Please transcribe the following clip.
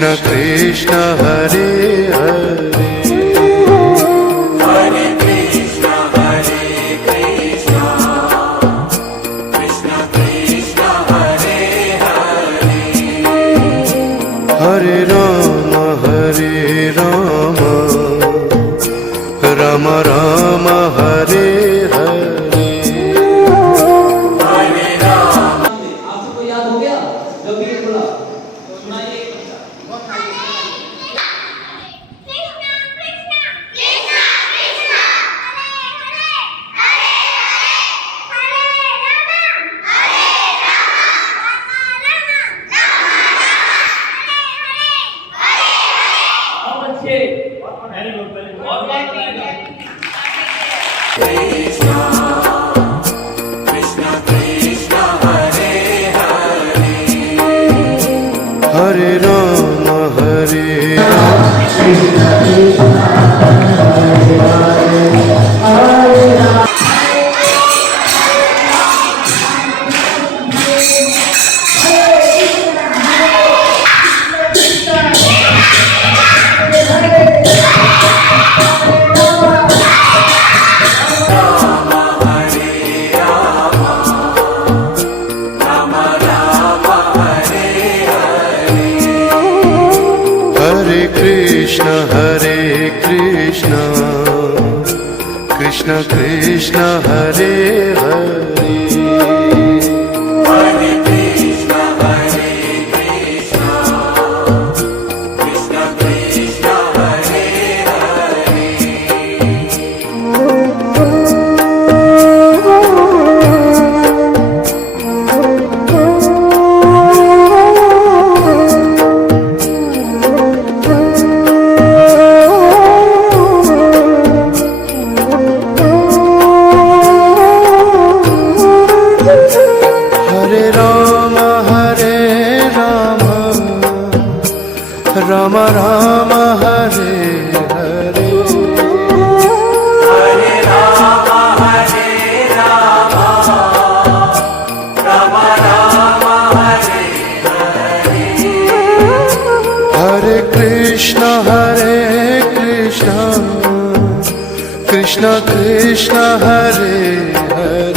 कृष्ण कृष्ण हरे हरे हरे कृष्ण कृष्ण कृष्ण हरे हरे हरे राम राम राम हरे हरे हरे राम। आप सबको याद हो गया? जब भी बोला सुनाइए एक बच्चा। बहुत अच्छे, वेरी गुड, वेरी गुड। और बात बताएगा। कृष्ण कृष्ण कृष्ण हरे हरे हरे राम राम राम हरे हरे कृष्ण कृष्ण कृष्ण हरे हरे हरे कृष्ण कृष्ण कृष्ण हरे हरे हरे राम राम राम हरे हरे हरे राम राम राम हरे हरे कृष्ण कृष्ण कृष्ण हरे हरे